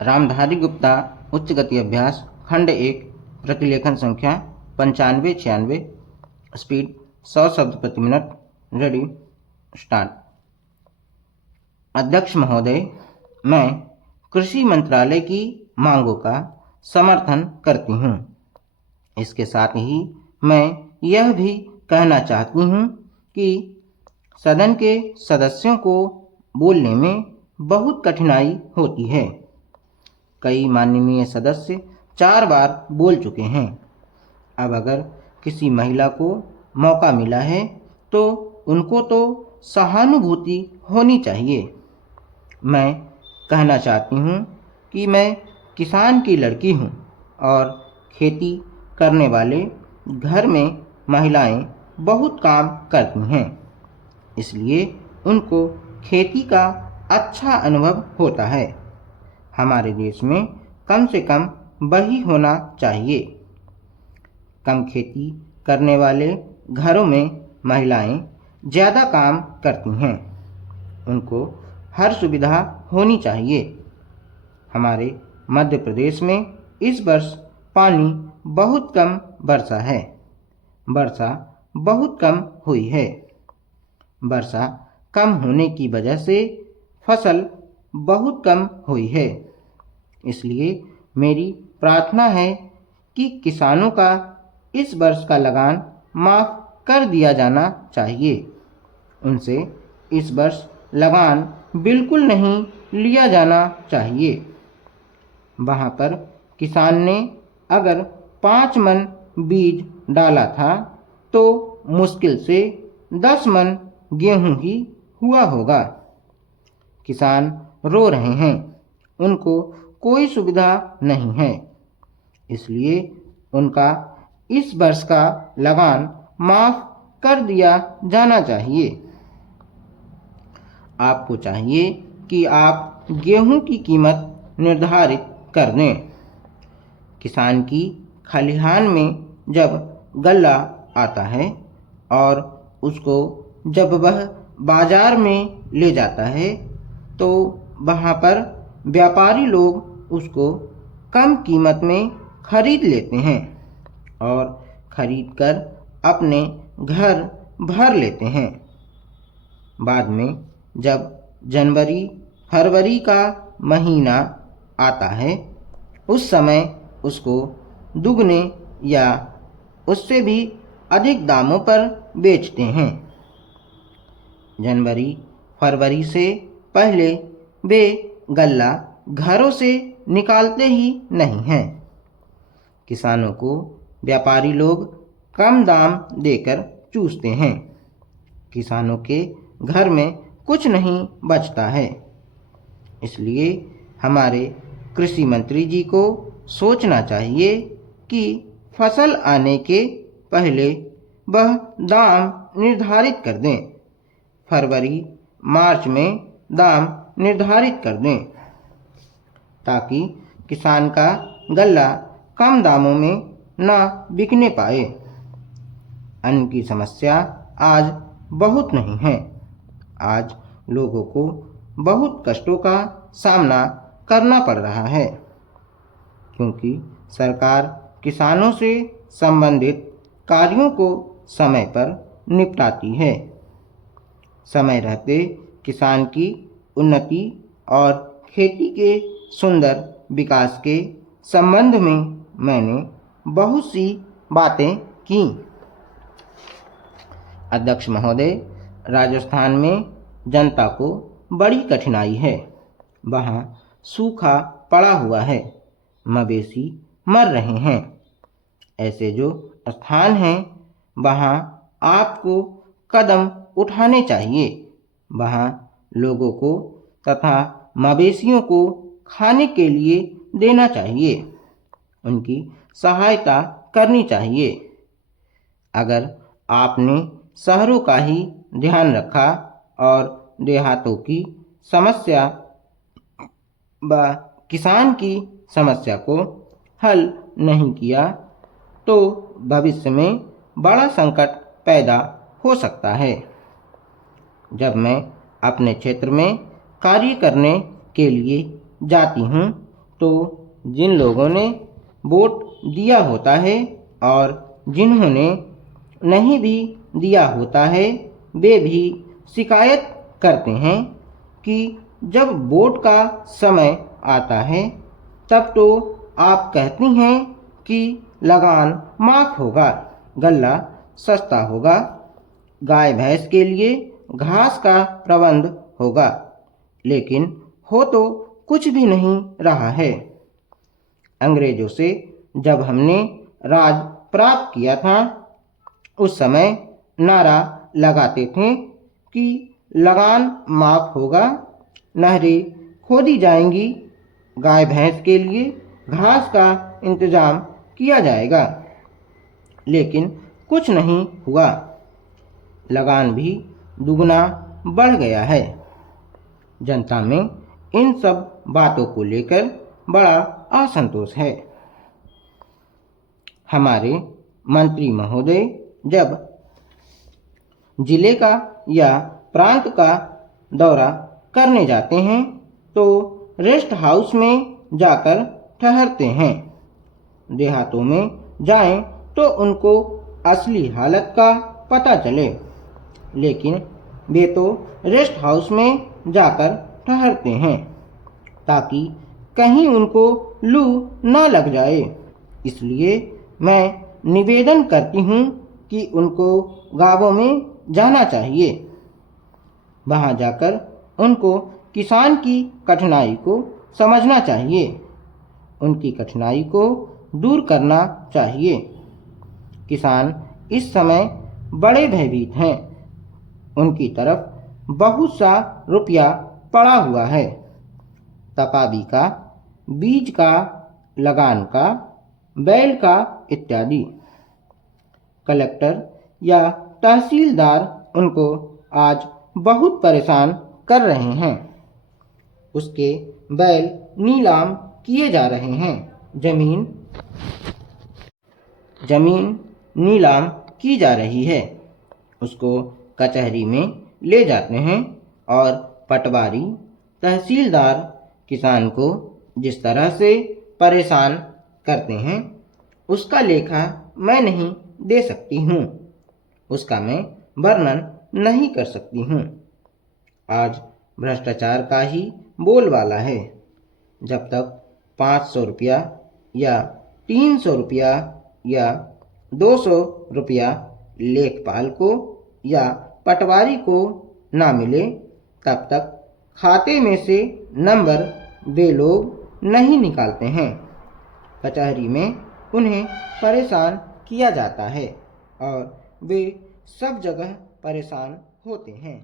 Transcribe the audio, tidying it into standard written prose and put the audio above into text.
रामधारी गुप्ता उच्च गति अभ्यास खंड 1 प्रतिलेखन संख्या 9596 स्पीड 100 शब्द प्रति मिनट। Ready start. अध्यक्ष महोदय, मैं कृषि मंत्रालय की मांगों का समर्थन करती हूँ। इसके साथ ही मैं यह भी कहना चाहती हूँ कि सदन के सदस्यों को बोलने में बहुत कठिनाई होती है। कई माननीय सदस्य 4 बार बोल चुके हैं। अब अगर किसी महिला को मौका मिला है तो उनको तो सहानुभूति होनी चाहिए। मैं कहना चाहती हूँ कि मैं किसान की लड़की हूँ और खेती करने वाले घर में महिलाएं बहुत काम करती हैं, इसलिए उनको खेती का अच्छा अनुभव होता है। हमारे देश में कम से कम वही होना चाहिए। कम खेती करने वाले घरों में महिलाएं ज़्यादा काम करती हैं, उनको हर सुविधा होनी चाहिए। हमारे मध्य प्रदेश में इस वर्ष पानी बहुत कम बरसा है। वर्षा बहुत कम हुई है। वर्षा कम होने की वजह से फसल बहुत कम हुई है। इसलिए मेरी प्रार्थना है कि किसानों का इस वर्ष का लगान माफ़ कर दिया जाना चाहिए। उनसे इस वर्ष लगान बिल्कुल नहीं लिया जाना चाहिए। वहाँ पर किसान ने अगर 5 मन बीज डाला था तो मुश्किल से 10 मन गेहूं ही हुआ होगा। किसान रो रहे हैं, उनको कोई सुविधा नहीं है, इसलिए उनका इस वर्ष का लगान माफ़ कर दिया जाना चाहिए। आपको चाहिए कि आप गेहूं की कीमत निर्धारित कर दें। किसान की खलिहान में जब गल्ला आता है और उसको जब वह बाजार में ले जाता है तो वहाँ पर व्यापारी लोग उसको कम कीमत में खरीद लेते हैं और खरीदकर अपने घर भर लेते हैं। बाद में जब जनवरी फरवरी का महीना आता है उस समय उसको दुगने या उससे भी अधिक दामों पर बेचते हैं। जनवरी फरवरी से पहले वे गल्ला घरों से निकालते ही नहीं हैं। किसानों को व्यापारी लोग कम दाम देकर चूसते हैं। किसानों के घर में कुछ नहीं बचता है। इसलिए हमारे कृषि मंत्री जी को सोचना चाहिए कि फसल आने के पहले वह दाम निर्धारित कर दें। फरवरी मार्च में दाम निर्धारित कर दें ताकि किसान का गल्ला कम दामों में न बिकने पाए। अन्न की समस्या आज बहुत नहीं है। आज लोगों को बहुत कष्टों का सामना करना पड़ रहा है क्योंकि सरकार किसानों से संबंधित कार्यों को समय पर निपटाती है। समय रहते किसान की उन्नति और खेती के सुंदर विकास के संबंध में मैंने बहुत सी बातें की। अध्यक्ष महोदय, राजस्थान में जनता को बड़ी कठिनाई है। वहाँ सूखा पड़ा हुआ है, मवेशी मर रहे हैं। ऐसे जो स्थान हैं वहाँ आपको कदम उठाने चाहिए। वहाँ लोगों को तथा मवेशियों को खाने के लिए देना चाहिए, उनकी सहायता करनी चाहिए। अगर आपने शहरों का ही ध्यान रखा और देहातों की समस्या व किसान की समस्या को हल नहीं किया तो भविष्य में बड़ा संकट पैदा हो सकता है। जब मैं अपने क्षेत्र में कार्य करने के लिए जाती हूँ तो जिन लोगों ने वोट दिया होता है और जिन्होंने नहीं भी दिया होता है वे भी शिकायत करते हैं कि जब वोट का समय आता है तब तो आप कहती हैं कि लगान माफ़ होगा, गल्ला सस्ता होगा, गाय भैंस के लिए घास का प्रबंध होगा, लेकिन हो तो कुछ भी नहीं रहा है। अंग्रेजों से जब हमने राज प्राप्त किया था उस समय नारा लगाते थे कि लगान माफ़ होगा, नहरें खोदी जाएंगी, गाय भैंस के लिए घास का इंतज़ाम किया जाएगा, लेकिन कुछ नहीं हुआ। लगान भी दुगना बढ़ गया है। जनता में इन सब बातों को लेकर बड़ा असंतोष है। हमारे मंत्री महोदय जब जिले का या प्रांत का दौरा करने जाते हैं तो रेस्ट हाउस में जाकर ठहरते हैं। देहातों में जाएं तो उनको असली हालत का पता चले, लेकिन वे तो रेस्ट हाउस में जाकर ठहरते हैं ताकि कहीं उनको लू ना लग जाए। इसलिए मैं निवेदन करती हूँ कि उनको गांवों में जाना चाहिए। वहाँ जाकर उनको किसान की कठिनाई को समझना चाहिए, उनकी कठिनाई को दूर करना चाहिए। किसान इस समय बड़े भयभीत हैं, उनकी तरफ बहुत सा रुपया पड़ा हुआ है, तपाबी का, बीज का, लगान का, बैल का इत्यादि। कलेक्टर या तहसीलदार उनको आज बहुत परेशान कर रहे हैं। उसके बैल नीलाम किए जा रहे हैं, जमीन नीलाम की जा रही है। उसको कचहरी में ले जाते हैं और पटवारी तहसीलदार किसान को जिस तरह से परेशान करते हैं उसका लेखा मैं नहीं दे सकती हूँ, उसका मैं वर्णन नहीं कर सकती हूँ। आज भ्रष्टाचार का ही बोलबाला है। जब तक 500 रुपया या 300 रुपया या 200 रुपया लेखपाल को या पटवारी को ना मिले तब तक खाते में से नंबर वे लोग नहीं निकालते हैं। कचहरी में उन्हें परेशान किया जाता है और वे सब जगह परेशान होते हैं।